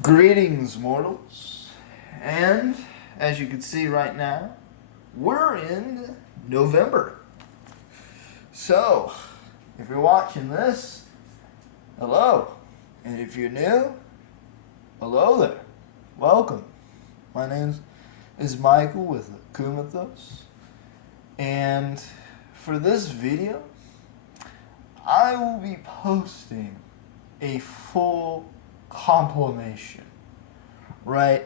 Greetings, mortals, and as you can see right now, we're in November. So, if you're watching this, hello, and if you're new, hello there, welcome. My name is Michael with Akumothos, and for this video, I will be posting a full compilation, right?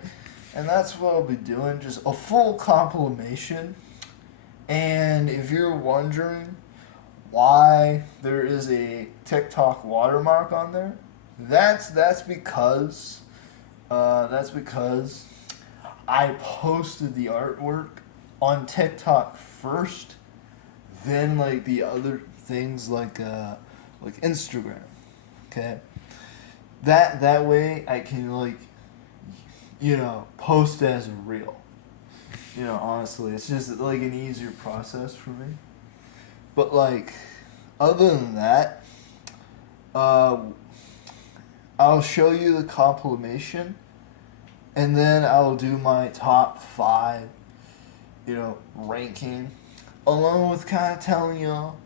And that's what I'll be doing, just a full compilation. And if you're wondering why there is a TikTok watermark on there, that's because I posted the artwork on TikTok first, then like the other things like Instagram. Okay, that way I can post as a reel. Honestly, it's just like an easier process for me. But like, other than that, I'll show you the compilation, and then I'll do my top five, ranking, along with kind of telling y'all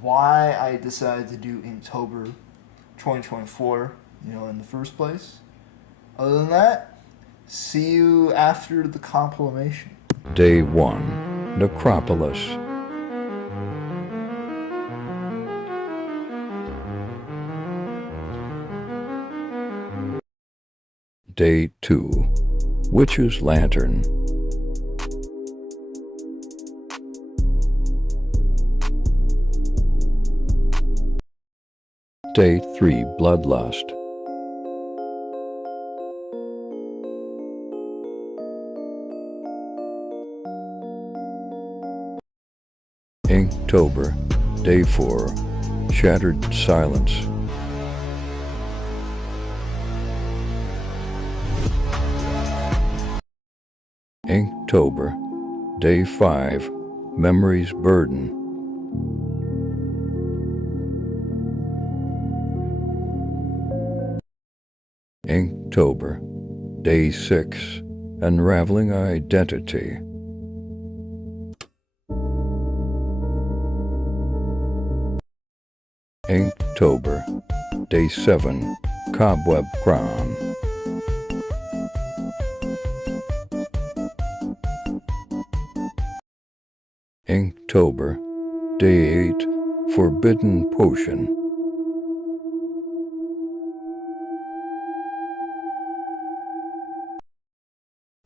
why I decided to do Inktober 2024, in the first place. Other than that, see you after the compilation. Day 1. Necropolis. Day 2. Witch's Lantern. Day 3. Bloodlust. Inktober. Day 4. Shattered Silence. Inktober. Day 5. Memory's Burden. Inktober. Day 6. Unraveling Identity. Inktober. Day 7. Cobweb Crown. Inktober. Day 8. Forbidden Potion.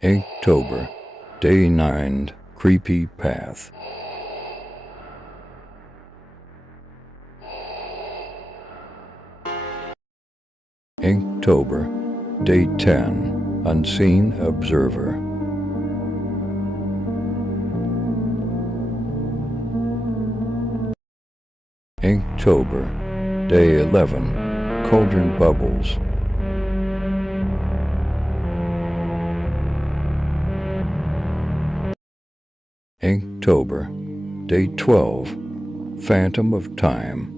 Inktober. Day 9. Creepy Path. Inktober. Day 10. Unseen Observer. Inktober. Day 11. Cauldron Bubbles. Inktober. Day 12. Phantom of Time.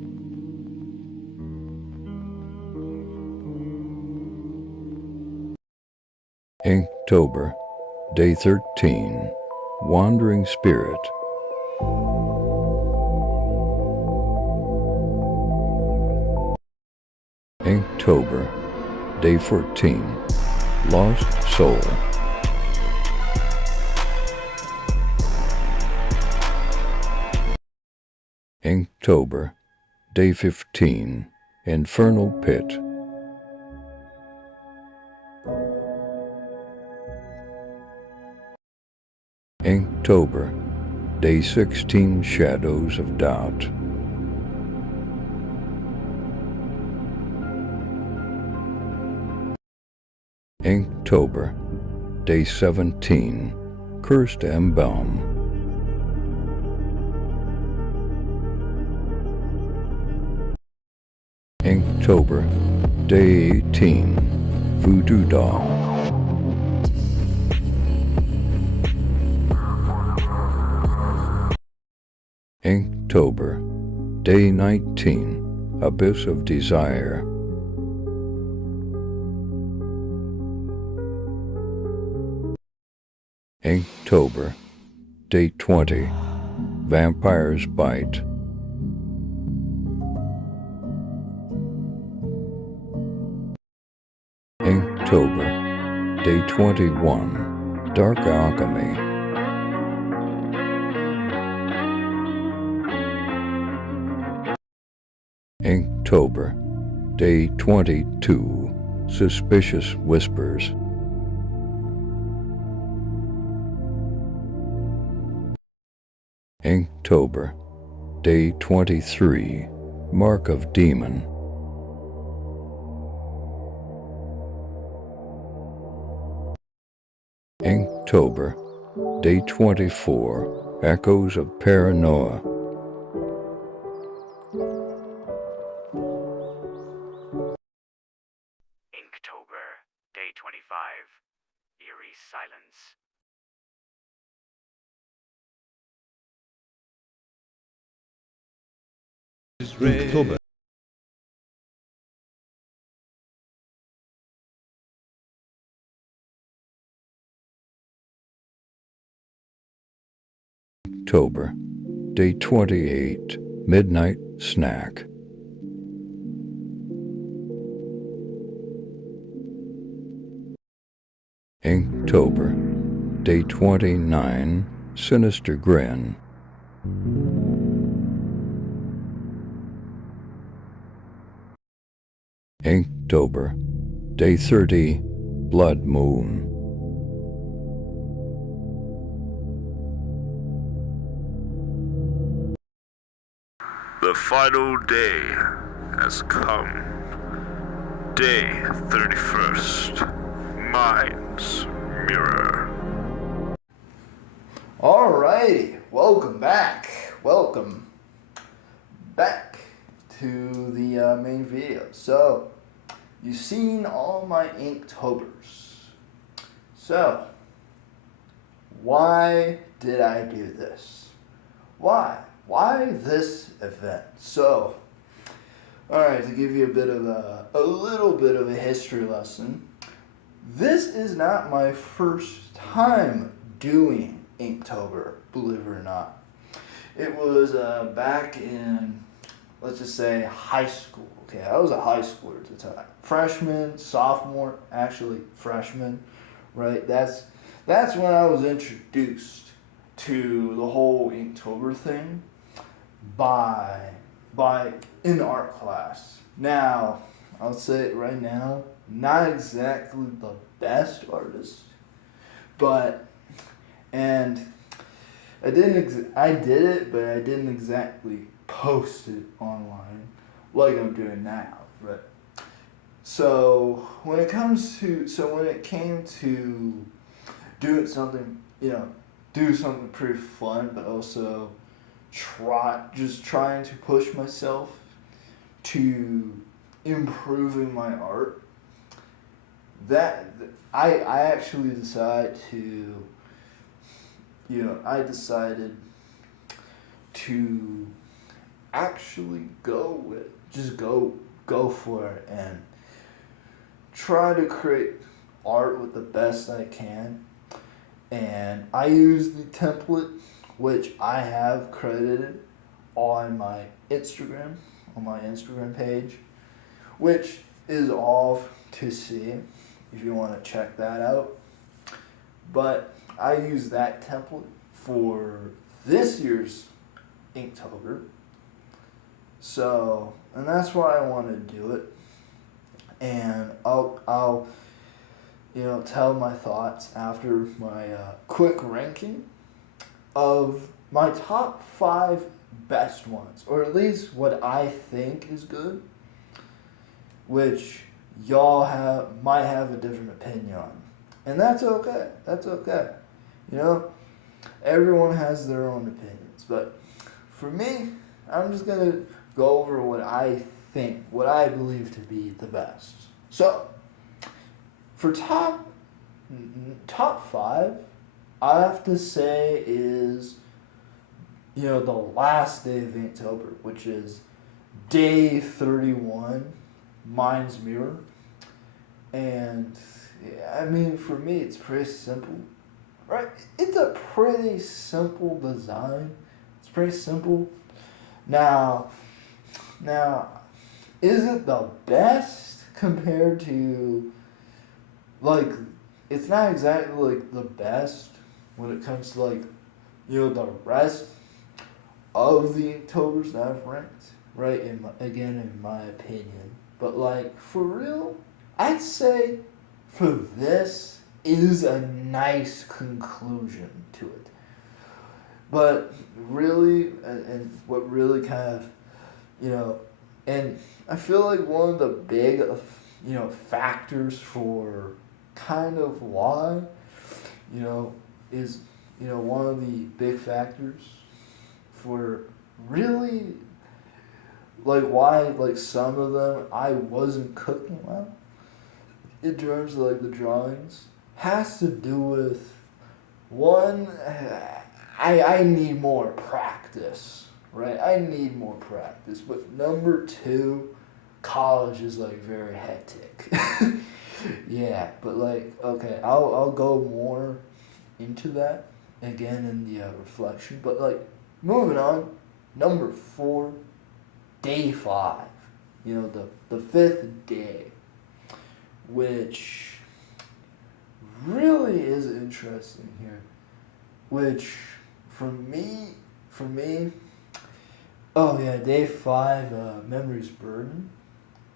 Inktober. Day 13. Wandering Spirit. Inktober. Day 14. Lost Soul. Inktober. Day 15. Infernal Pit. Inktober. Day 16. Shadows of Doubt. Inktober. Day 17. Cursed Embalm. Inktober. Day 18. Voodoo Doll. Inktober. Day 19. Abyss of Desire. Inktober, Day 20, Vampires Bite. Inktober, Day 21, Dark Alchemy. Inktober, Day 22, Suspicious Whispers. Inktober, Day 23, Mark of Demon. Inktober, Day 24, Echoes of Paranoia. Inktober, Day 25, Eerie Silence. Inktober. Inktober, Day 28, Midnight Snack. Inktober, Day 29, Sinister Grin. Inktober, Day 30, Blood Moon. The final day has come. Day 31st. Mind's Mirror. Alrighty, welcome back. Welcome back to the main video. So, you've seen all my Inktobers. So, why did I do this? Why? Why this event? So, alright, to give you a little bit of a history lesson, this is not my first time doing Inktober, believe it or not. It was back in, let's just say, high school. Okay, I was a high schooler at the time. Freshman, sophomore, actually freshman, right? That's when I was introduced to the whole Inktober thing by in art class. Now, I'll say it right now, not exactly the best artist, but and I did it, but I didn't exactly post it online like I'm doing now. But so when it came to doing something, do something pretty fun, but also trying to push myself to improving my art, that I actually decided to actually go for it and try to create art with the best I can. And I use the template which I have credited on my Instagram page, which is off to see if you want to check that out. But I use that template for this year's Inktober. So, and that's why I want to do it. And I'll tell my thoughts after my quick ranking of my top 5 best ones, or at least what I think is good, which y'all might have a different opinion on. And that's okay. That's okay. Everyone has their own opinions. But for me, I'm just going to go over what I believe to be the best. So, for top 5, I have to say is, the last day of Inktober, which is day 31, Mind's Mirror. And, I mean, for me, it's pretty simple. right? It's a pretty simple design. It's pretty simple. Now, now, is it the best compared to, like, it's not exactly like the best when it comes to like, the rest of the Inktober's that I've ranked, right? In my opinion, but like for real, I'd say for this is a nice conclusion to it. But really, and what really kind of, and I feel like one of the big, factors for kind of why, is, one of the big factors for really, like, why, like, some of them I wasn't cooking well in terms of, like, the drawings has to do with, one, I need more practice, right? I need more practice. But number two, college is, like, very hectic. Yeah, but, like, okay, I'll go more into that again in the reflection. But, like, moving on, number 4, day 5. The 5th day, which really is interesting here. Which, for me, oh yeah, day 5, memories burden.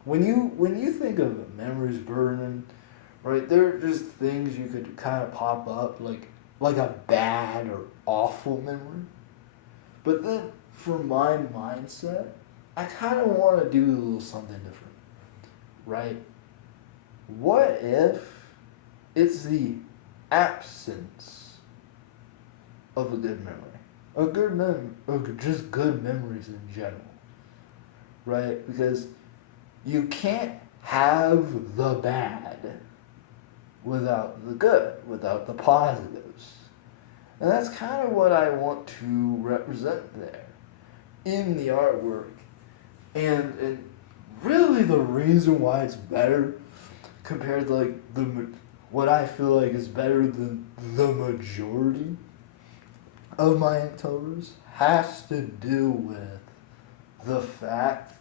When you think of memories burden, right? There are just things you could kind of pop up like a bad or awful memory. But then, for my mindset, I kind of want to do a little something different, right? What if it's the absence of a good memory? Or just good memories in general, right? Because you can't have the bad without the good, without the positives. And that's kind of what I want to represent there in the artwork. And really the reason why it's better compared to like what I feel like is better than the majority of my Inktobers has to do with the fact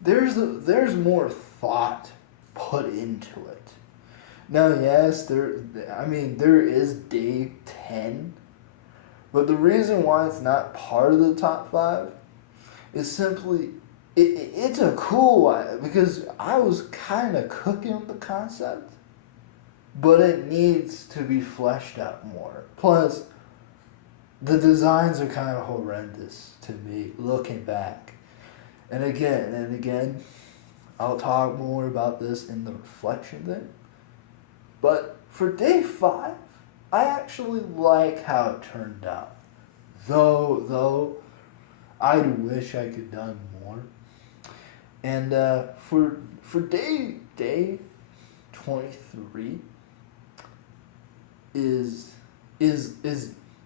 there's more thought put into it. Now, yes, there is day 10, but the reason why it's not part of the top 5 is simply it's a cool one because I was kind of cooking the concept, but it needs to be fleshed out more. Plus, the designs are kind of horrendous to me looking back. And again, I'll talk more about this in the reflection thing. But for day 5, I actually like how it turned out. Though I wish I could done more. And for day 23 is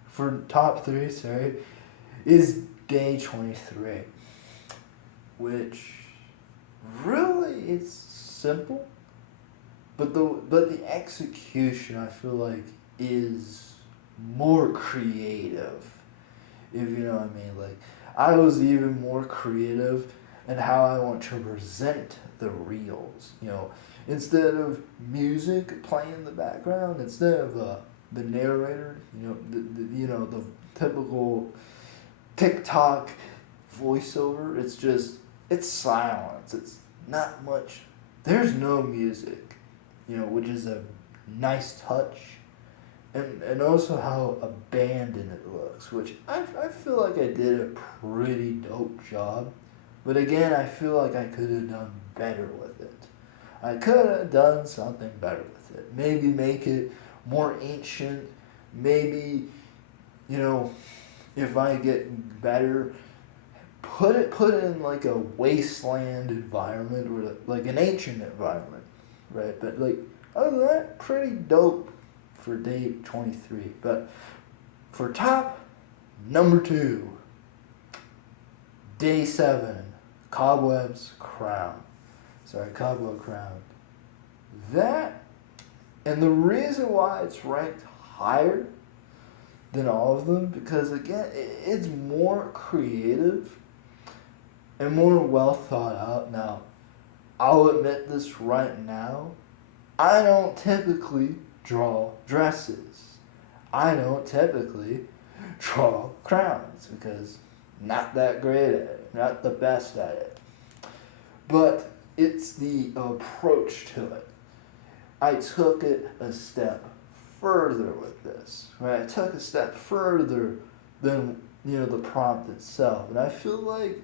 for top 3, sorry, is day 23, which really is simple, but the execution I feel like is more creative, if you know what I mean. Like, I was even more creative in how I want to present the reels. Instead of music playing in the background, instead of the narrator, the typical TikTok voiceover, it's silence. It's not much. There's no music, which is a nice touch. And also how abandoned it looks, which I feel like I did a pretty dope job. But again, I feel like I could have done better with it. I could have done something better with it. Maybe make it more ancient. Maybe, if I get better, put it in like a wasteland environment or like an ancient environment, right? But like other than that, pretty dope for day 23. But for top number 2, day 7, Cobweb Crown. That, and the reason why it's ranked higher than all of them because again, it's more creative and more well thought out. Now, I'll admit this right now. I don't typically draw dresses. I don't typically draw crowns because not that great at it, not the best at it. But it's the approach to it. I took it a step further with this, right? I took a step further than the prompt itself, and I feel like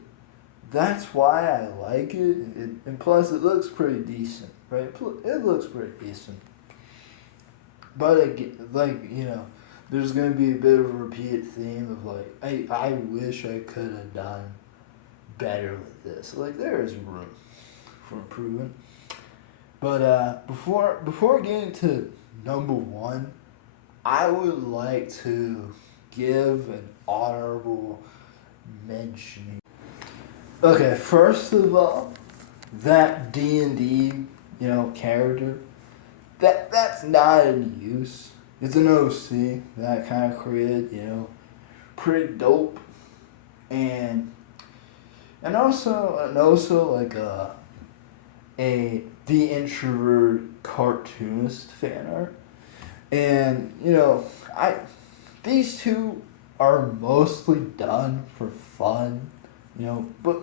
that's why I like it. And plus, it looks pretty decent, right? It looks pretty decent. But there's gonna be a bit of a repeated theme of like I wish I could have done better with this. Like there is room for improvement. But before getting to number one, I would like to give an honorable mention. Okay, first of all, that D&D, character, that's not in use. It's an OC that I kind of created, pretty dope, and also like the introvert cartoonist fan art, and these two are mostly done for fun, but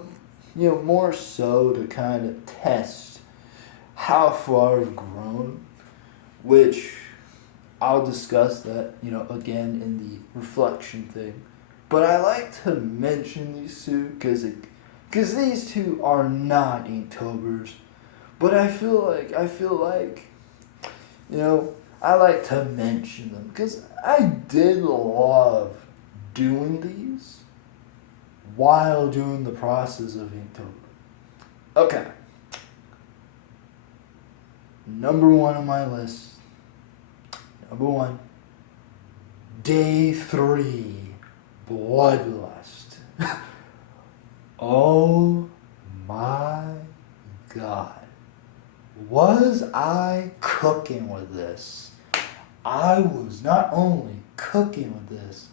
more so to kind of test how far I've grown, which I'll discuss that, again in the reflection thing. But I like to mention these two because these two are not Inktobers. But I feel like, I like to mention them because I did love doing these while doing the process of Inktober. Okay. Number one on my list. Number one. Day 3. Bloodlust. Oh my God. Was I cooking with this? I was not only cooking with this,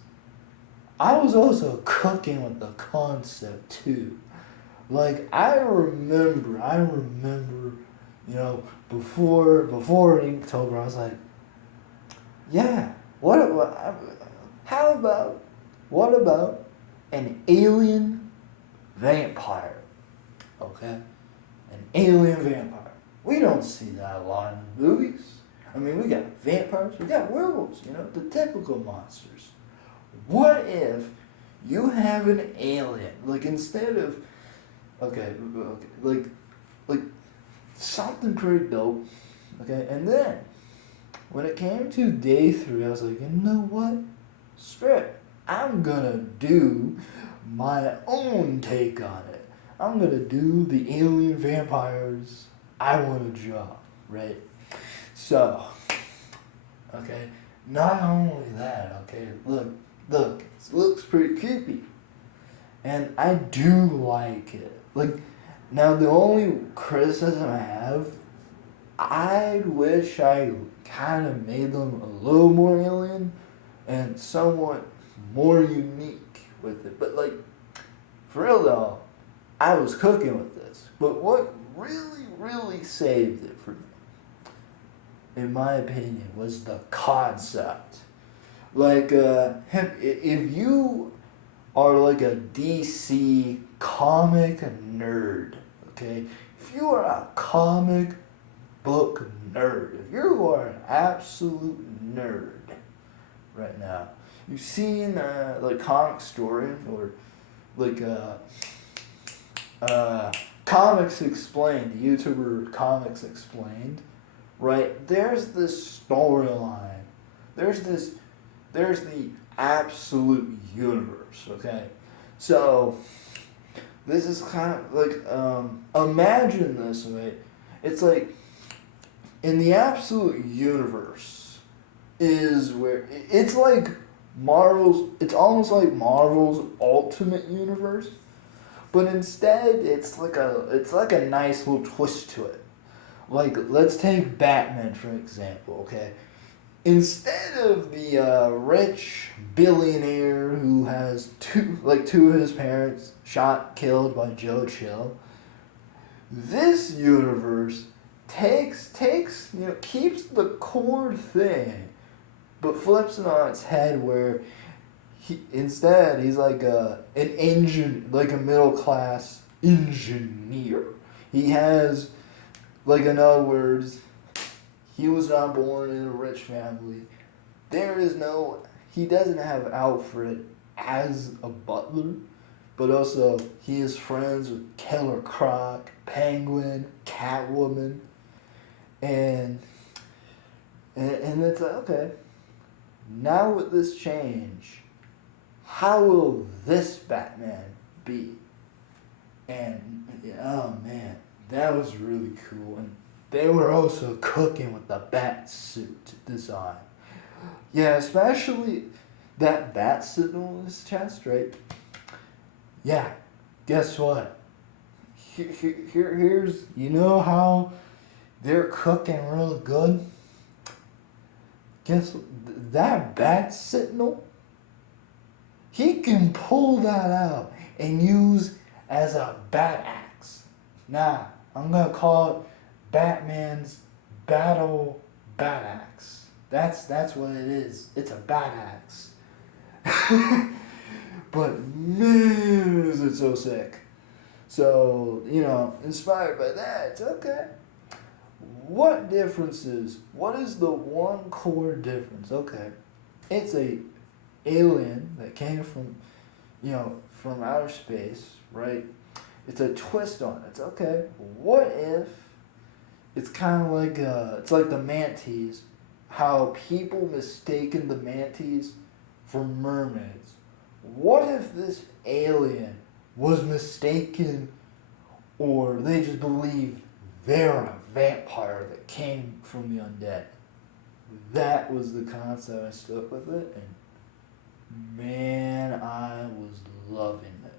I was also cooking with the concept too. Like I remember, before Inktober, I was like, yeah, what about an alien vampire? Okay? An alien vampire. We don't see that a lot in movies. I mean, we got vampires, we got werewolves, the typical monsters. What if you have an alien, like instead of, like something pretty dope, okay? And then, when it came to day 3, I was like, you know what? Strip. I'm gonna do my own take on it. I'm gonna do the alien vampires I want to draw, right? So, okay, not only that, okay, look, it looks pretty creepy. And I do like it. Like, now the only criticism I have, I wish I kind of made them a little more alien and somewhat more unique with it. But like, for real though, I was cooking with this. But what really saved it for me, in my opinion, was the concept. Like, if you are like a DC comic nerd, okay? If you are a comic book nerd, if you are an absolute nerd right now, you've seen like Comic Story or like Comics Explained, the YouTuber Comics Explained, right? There's this storyline. There's the absolute universe, okay? So, this is kind of like, imagine this, right? It's like, in the absolute universe is where, it's like it's almost like Marvel's Ultimate Universe, but instead it's like a nice little twist to it. Like, let's take Batman for example, okay? instead of the rich billionaire who has two of his parents killed by Joe Chill, this universe takes keeps the core thing, but flips it on its head where he's like a middle class engineer. He has, like, in other words, he was not born in a rich family. He doesn't have Alfred as a butler, but also he is friends with Killer Croc, Penguin, Catwoman, and it's like, okay, now with this change, how will this Batman be? And oh man, that was really cool. And they were also cooking with the bat suit design. Yeah, especially that bat signal in his chest, right? Yeah, guess what? Here's, you know how they're cooking really good? Guess what? That bat signal, he can pull that out and use as a bat axe. Nah, I'm gonna call it Batman's Battle Bat Axe. That's what it is. It's a bat axe. But man, is it so sick. So, inspired by that, it's okay. What differences? What is the one core difference? Okay. It's a alien that came from outer space, right? It's a twist on it. It's okay. What if it's kind of like it's like the mantis, how people mistaken the mantis for mermaids. What if this alien was mistaken, or they just believed they're a vampire that came from the undead? That was the concept. I stuck with it, and man, I was loving it.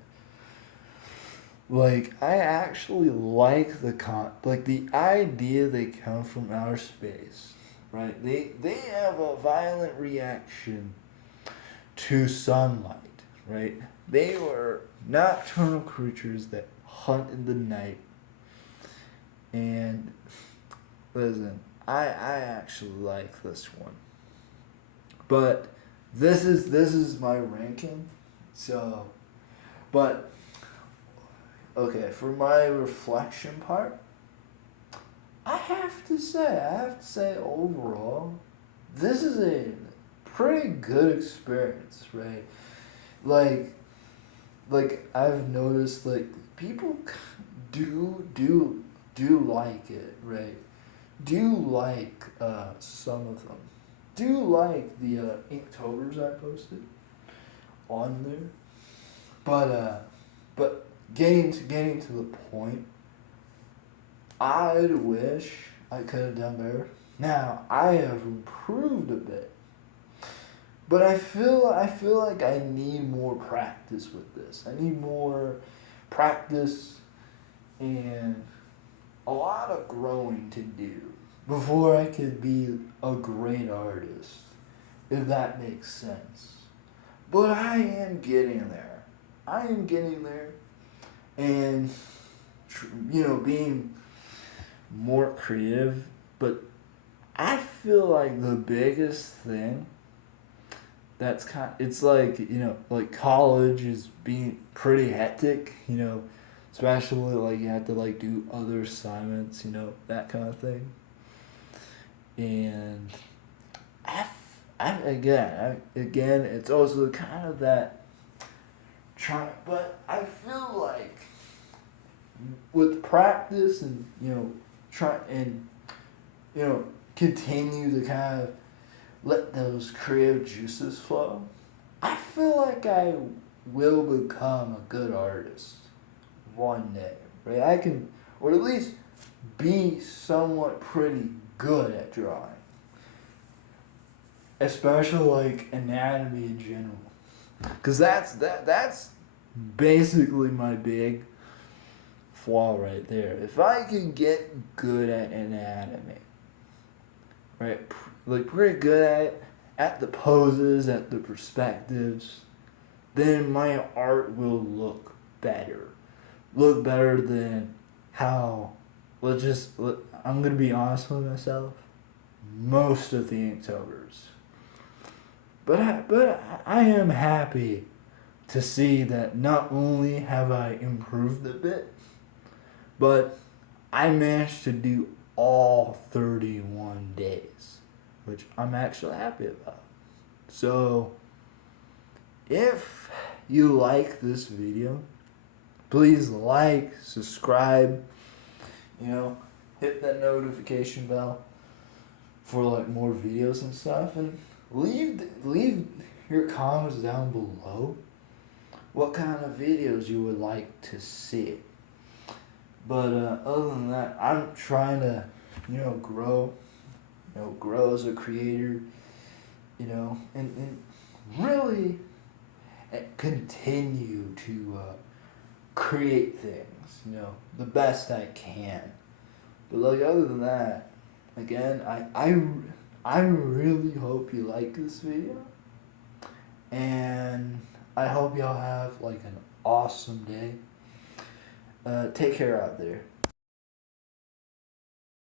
Like, I actually like the idea they come from outer space, right? They have a violent reaction to sunlight, right? They were nocturnal creatures that hunt in the night. And listen, I actually like this one. But this is my ranking. So, but okay, for my reflection part, I have to say overall, this is a pretty good experience, right? Like I've noticed, like, people do like it, right? Do like some of them. Do like the Inktobers I posted on there. But getting to the point, I'd wish I could have done better. Now, I have improved a bit. But I feel like I need more practice with this. I need more practice and a lot of growing to do before I could be a great artist, if that makes sense. But I am getting there. And being more creative. But I feel like the biggest thing it's like, like college is being pretty hectic, especially like you have to like do other assignments, that kind of thing. And again, it's also kind of that but I feel like with practice and try and continue to kind of let those creative juices flow, I feel like I will become a good artist one day, right? I can, or at least be somewhat pretty good at drawing, especially like anatomy in general, because that's basically my big flaw right there. If I can get good at anatomy, right, like pretty good at the poses, at the perspectives, then my art will look better. Look better than how, I'm gonna be honest with myself, most of the Inktobers. But I am happy to see that not only have I improved a bit, but I managed to do all 31 days, which I'm actually happy about. So, if you like this video, please like, subscribe, hit that notification bell for like more videos and stuff, and leave your comments down below what kind of videos you would like to see. But other than that, I'm trying to, grow, grow as a creator, and really continue to create things, the best I can. But like other than that, again, I really hope you like this video, and I hope y'all have like an awesome day. Take care out there.